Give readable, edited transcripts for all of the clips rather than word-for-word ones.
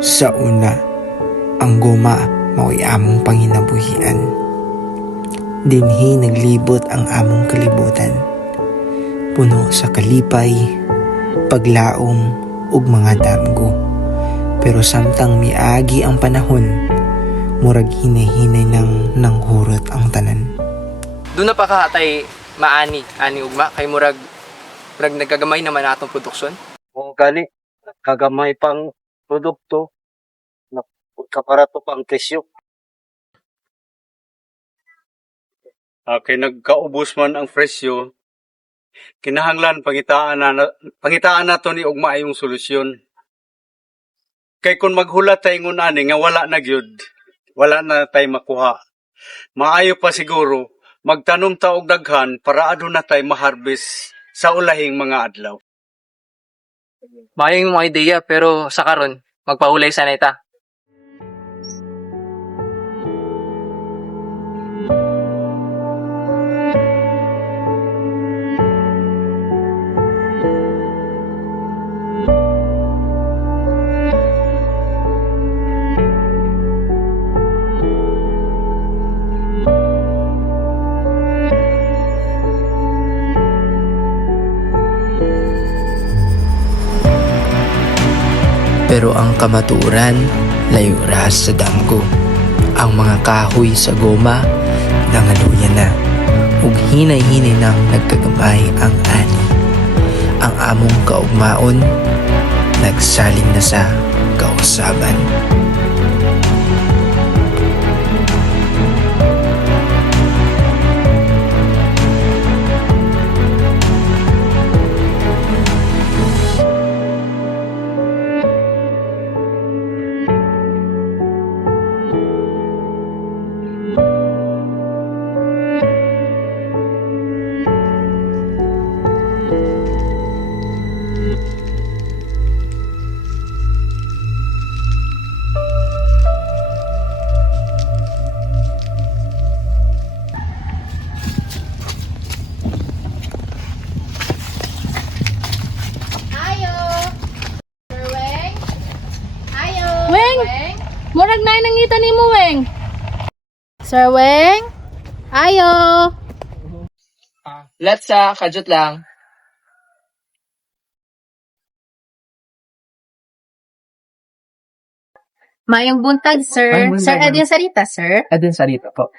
Sa una, ang goma mao'y among panginabuhian. Dinhi naglibot ang among kalibutan. Puno sa kalipay, paglaom ug mga damgo. Pero samtang miagi ang panahon, murag hinay-hinay nang nanghurot ang tanan. Doon na pa kahatay maani, ani ugma, kay murag nagagamay naman atong produksyon. Kung gani, kagamay pang produkto, kaparato pang presyo. Kay nagkaubos man ang presyo, kinahanglan pangitaan nato ni ugma yung solusyon. Kay kung maghula tayo ngun ani nga wala na gyud, wala na tayo makuha. Maayo pa siguro magtanom ta og daghan para aduna na tayo maharbis sa ulahing mga adlaw. Maayong mga ideya, pero sa karon magpaulay sana ita. Pero ang kamaturan, layo ras sa damgo. Ang mga kahoy sa goma, nangaluyan na. Ug hinay-hinay nang nagkagamay ang ani. Ang among kaugmaon, nagsalin na sa kausaban. Murag na nangita ni mo, Weng. Sir Weng? Ayo. Let's kajut lang. Mayong buntag, sir. Mayong buntag, Sir ma'am. Edwin Sarita, sir. Adun sarita po.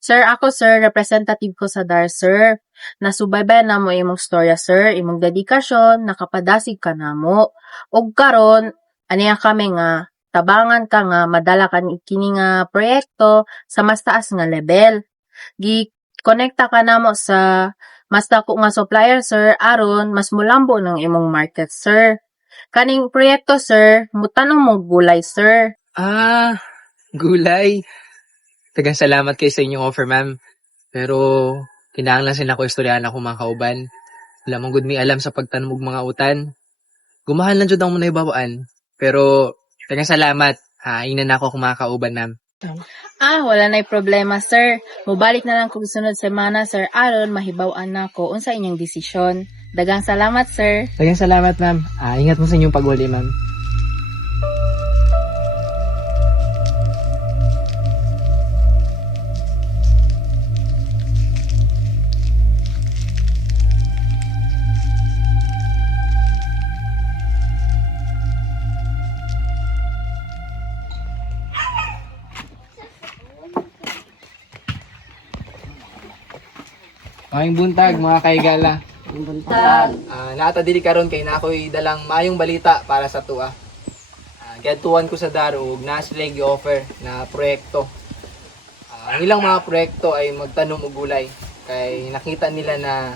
Sir, ako, sir, representative ko sa DAR, sir. Nasubaybayan na mo imong storya, sir. Imong dedikasyon, nakapadasig ka na mo. Og karon, aniya kami nga, tabangan ka nga, madala ka ni kini nga proyekto sa mas taas nga level. Gi-connecta ka na mo sa mas dako nga supplier, sir, aron mas mulambo ng imong market, sir. Kaning proyekto, sir, mutanong mo gulay, sir. Gulay. Tagang salamat kayo sa inyong offer, ma'am. Pero, kinahanglan sila ko istoryahan ako mga kauban. Wala mong good me alam sa pagtanom og mga utan. Gumahan lang jud ang muna ibawaan. Pero, tagang salamat. Ingnan ako kung mga kauban, ma'am. Wala na'y problema, sir. Mubalik na lang kung sunod semana, sir, aron mahibaw-an nako unsa inyong desisyon. Dagang salamat, sir. Tagang salamat, ma'am. Ingat mo sa inyong paghuli, ma'am. Maayong buntag mga kaigala. Buntag. Naatadili karon kay na ako'y dalang maayong balita para sa tuwa. Giadtuan ko sa DAR ug na sila gi-offer na proyekto. Ang ilang mga proyekto ay magtanom og gulay kay nakita nila na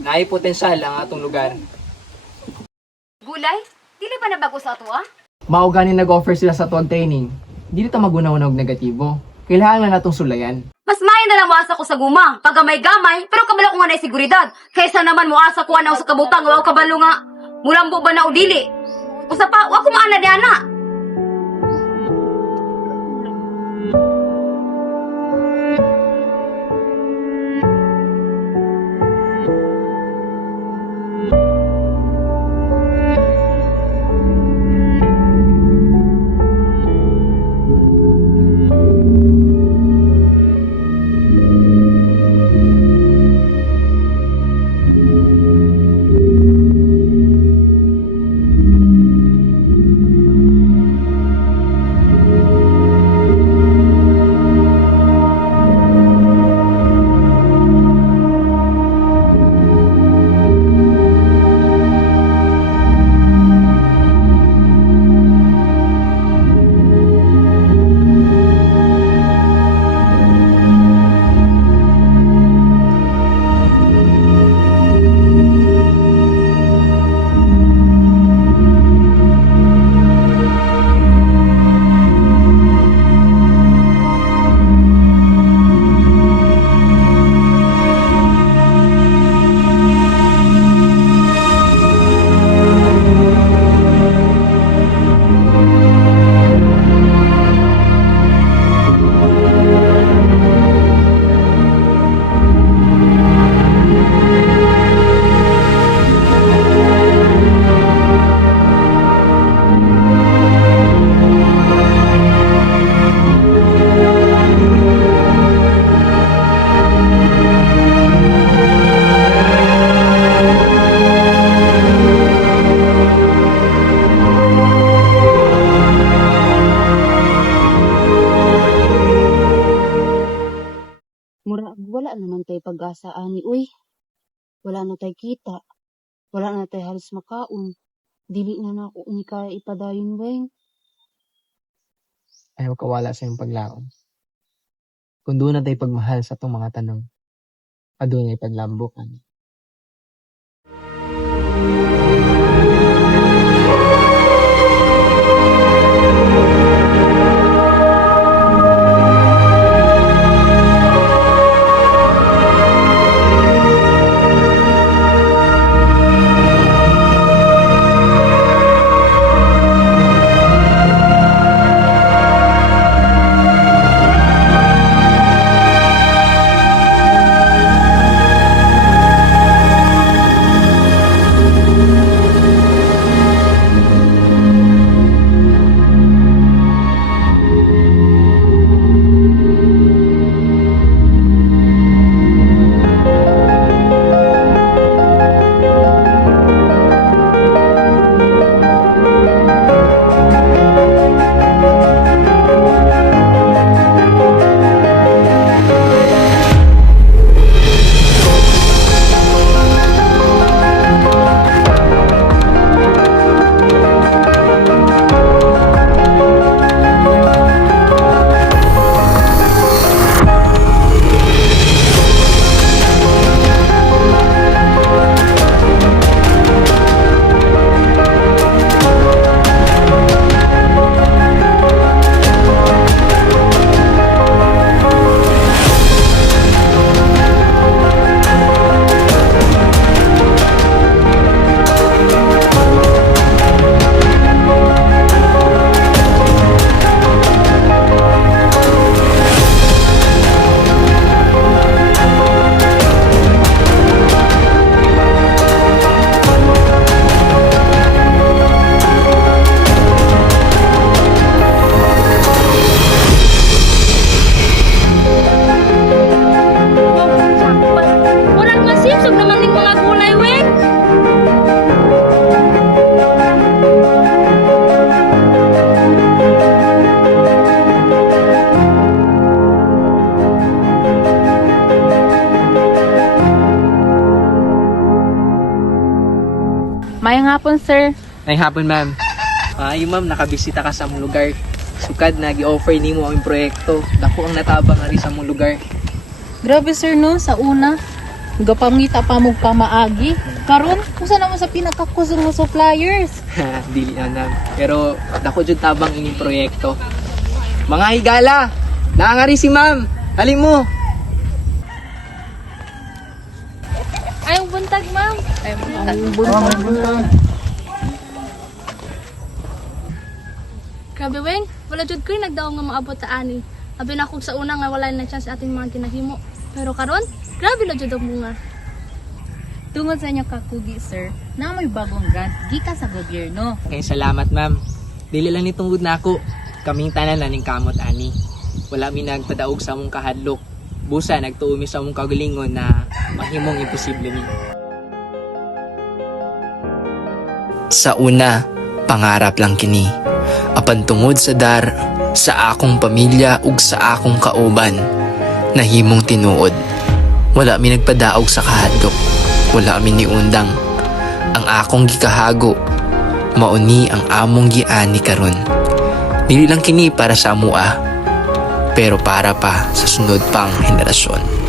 naay potensyal ang atong lugar. Gulay? Dili pa na bago sa ato, ah? Mao gani nag-offer sila sa tuwang training. Dili ta magunaw og negatibo. Kailangan na natong sulayan. Mas mayan na lang moasa ko sa guma. Pagamay-gamay, pero kabalo ko nga na seguridad. Kaysa naman moasa ko na sa kabutang, o kabalo nga, mulambo ba na o dili? Usa pa, wa ko maana di ana. pag-asa ani uy. Wala na tay kita. Wala na tay halos makaon. Dili na nako ni kaya ipadayon weng. Ayaw kawala sa iyong paglaom. Kung doon na tayo pagmahal sa itong mga tanong, adunay paglambukan. Mayang hapon, sir. Ay hapon, ma'am. Yung ma'am, nakabisita ka sa mong lugar. Sukad na gi-offer nimo ang proyekto. Dako ang natabang ari sa mong lugar. Grabe, sir, no? Sa una, gapangita pa mo pamaagi. Karon, kusa naman sa pinakakusong mo suppliers. Dili na, ma'am. Pero dako jud tabang ining proyekto. Mga higala, naangari si ma'am. Hali mo. Ayong buntag, ma'am. Ayong buntag. Grabe, Weng. Wala jud ko'y nagdaong nga maabot sa ani. Abi na kog sa una nga wala na chance ating mga kinahimo. Pero karon, grabe na jud ang bunga. Tungod sa inyo kakugi, sir, na may bagong grant, gika sa gobyerno. Kay salamat, ma'am. Dili lang nitungod nako. Kaming tanan na ning kamot ani. Wala mi nagpadaog sa among kahadlok. Busa nagtuo mi sa among kagalingon na mahimong imposible ni. Sa una, pangarap lang kini. Apan tungod sa dar, sa akong pamilya ug sa akong kauban, nahimong tinuod. Wala mi nagpadaog sa kahadlok. Wala mi niundang. Ang akong gikahago, mauni ang among giani karon. Dili lang kini para sa amua, pero para pa sa sunod pang henerasyon.